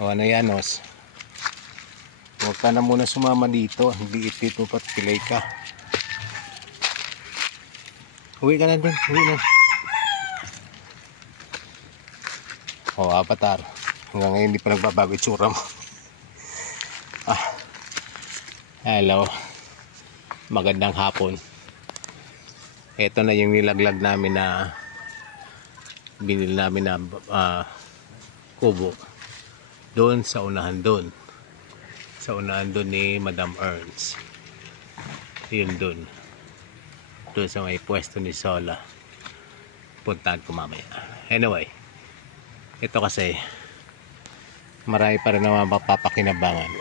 O ano yan, Os? Huwag ka na muna sumama dito. Hindi ito pat pilay ka. Uwi ka na dun. Uwi na. O, Avatar. Hanggang ngayon hindi pa nagbabago itsura mo. Hello. Magandang hapon. Ito na yung nilaglag namin na binili namin na kubo. Doon sa unahan doon. Sa unahan doon ni Madam Ernst. Yun doon. Doon sa may pwesto ni Sola. Puntahan ko mamaya. Anyway. Ito kasi marami pa rin naman mapapakinabangan.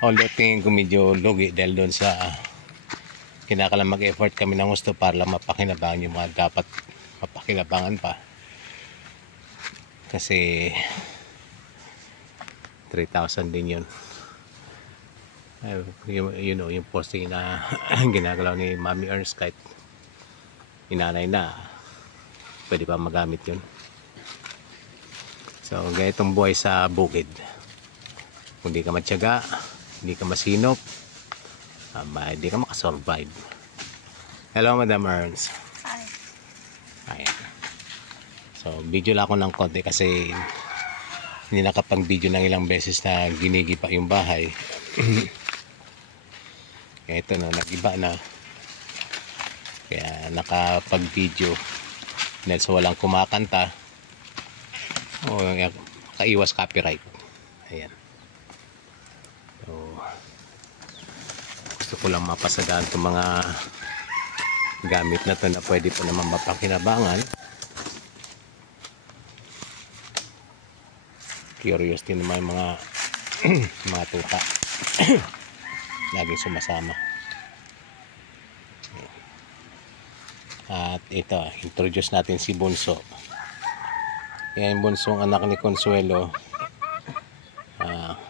Although tingin ko medyo lugi dahil doon sa kinakailangan mag-effort kami ng gusto para lang mapakinabangan yung mga dapat mapakinabangan pa. Kasi 3,000 din yun. You know, yung posting na ginagalaw ni Mami Ernst kahit inanay na pwede pa magamit yun. So ganitong buhay sa bukid. Kung di ka matyaga, hindi ka masinop, hindi ka makasurvive. Hello, Madam Ernst. Hi. Ayan. So video lang ako ng konti kasi hindi nakapag-video ng ilang beses na ginigipa yung bahay. Kaya ito na, nag-iba na. Kaya nakapag-video dahil sa walang kumakanta o kaiwas copyright. Ayan. So gusto ko lang mapasadaan itong mga gamit na to na pwede po naman mapakinabangan. Curious din naman yung mga mga tuta. Laging sumasama. At ito, introduce natin si Bunso. Yan yung bunsong anak ni Consuelo.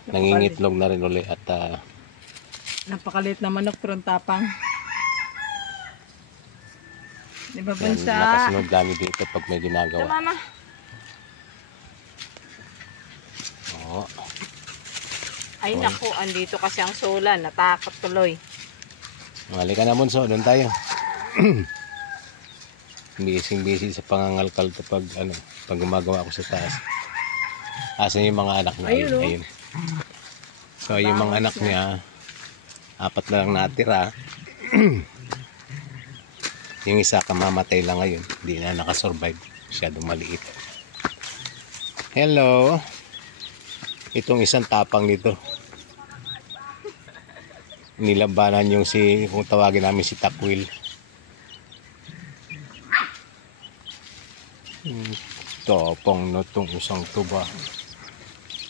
Nangingitlog na rin uli at Napakalit na manok pero ang tapang. Di ba, Bunsa? nakasunod dami dito pag may ginagawa. Mama. Oo. Ay naku, andito kasi ang sola. Natakot tuloy. Halika na, Bunso, doon tayo. Busy sa pangangalkal kapag pag gumagawa ako sa taas. Asan yung mga anak niya? Ayun. So yung mga anak niya, 4 na lang natira. Yung isa kamamatay lang ngayon, hindi na nakasurvive, masyadong maliit. Hello. Itong isang tapang nito, nilabanan yung kung tawagin namin si Takwil. Topong no tong isang tuba.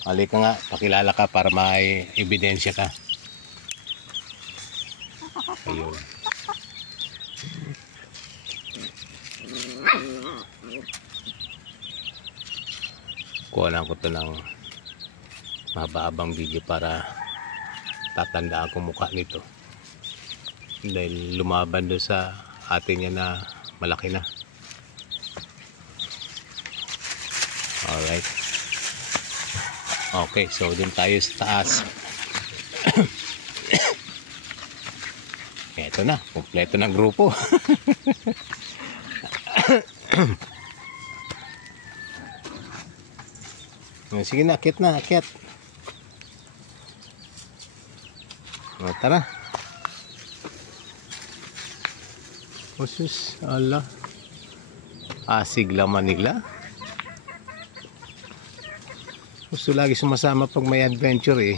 Halika nga, pakilala ka para may ebidensya ka. Ayun. Kuha ko to ng mahaba-habang video para tatandaan ko mukha nito. Dahil lumaban doon sa ate niya na malaki na. Alright. Okay, so dun tayo sa taas. Eto na, kompleto ng grupo. Sige na, akyat na, akyat. O, tara. Osus, ala. Asig lang manigla. Gusto lagi sumasama pag may adventure eh.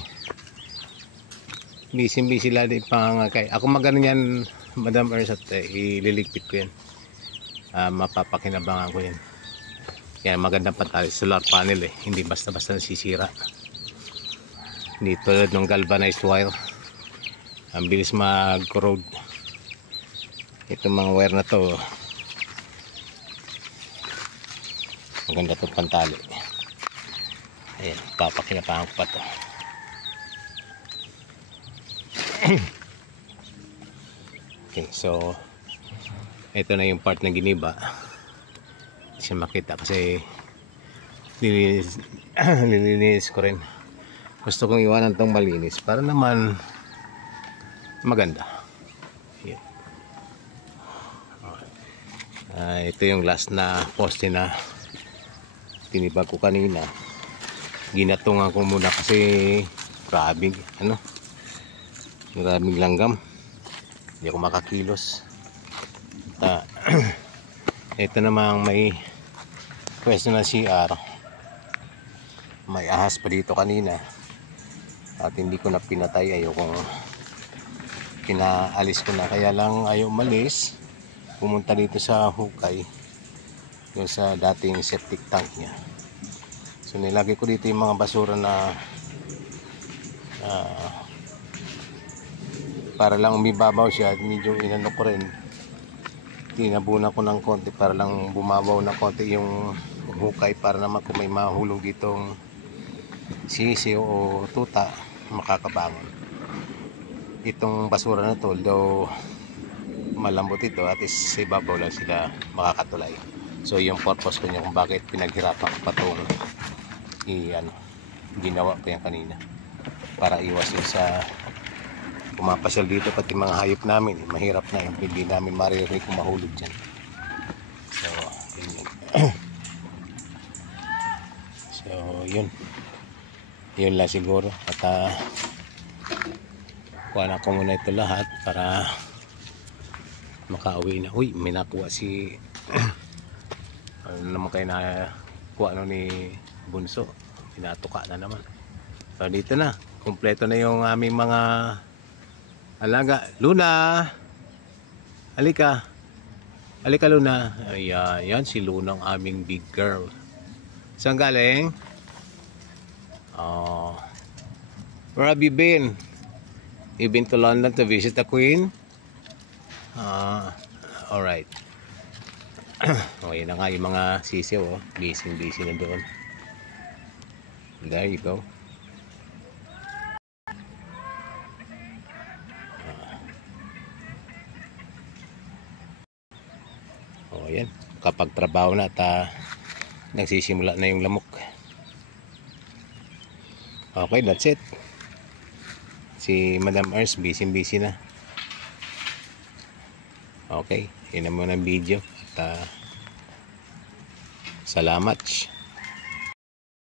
Busy lagi pangangakay. Ako magano yan, Madam Ernst, at ililigpit ko yan. Mapapakinabangan ko yan. Yan, magandang pantali. Solar panel eh. Hindi basta-basta nasisira. Hindi tulad ng galvanized wire. Ang bilis mag-corrode. Itong mga wire na to, maganda itong pantali. Ayan, papakinabangan ko pa to. Okay, so ito na yung part na giniba. Hindi siya makita kasi Nililinis ko rin. Gusto kong iwanan tong malinis para naman maganda. Yan. Ito yung last na poste na tinibag ko kanina. Ginatungan ko muna kasi grabing langgam. Hindi ako makakilos. Ito namang may pwesto na CR. May ahas pa dito kanina at hindi ko na pinatay. Ayokong pinaalis ko na, kaya lang ayaw umalis. Pumunta dito sa hukay, yung sa dating septic tank niya. So nilagay ko dito yung mga basura na para lang umibabaw siya. Medyo inano ko rin, tinabunan ko ng konti para lang bumabaw ng konti yung hukay, para naman kung may mahulog ditong sisiw o tuta makakabangon. Itong basura na to, though malambot ito, at least sa ibabaw lang sila makakatulay. So yung purpose ko niya kung bakit pinaghirapan ko pa itong ginawa ko yan kanina, para iwas yun sa pumapasyal dito, pati mga hayop namin. Mahirap na yun, hindi namin maririnig kung mahulog dyan. So yun lang siguro. At kuha na ko muna ito lahat para makauwi na. Uy, may nakuha si ano naman kayo na kuha ni Bunso, pinatuka na naman. So dito na, kumpleto na yung aming mga alaga. Luna, halika Luna. Ayan, yan si Luna, ang aming big girl. Saan galing? Where have you been? You've been to London to visit the Queen? Alright. Okay na nga yung mga sisiw. Busy na doon. There you go. Ayan. Kapag trabaho na at nagsisimula na yung lamok. Okay, that's it. Si Madam Ers busy na. Okay, yun na muna ang video. At salamat.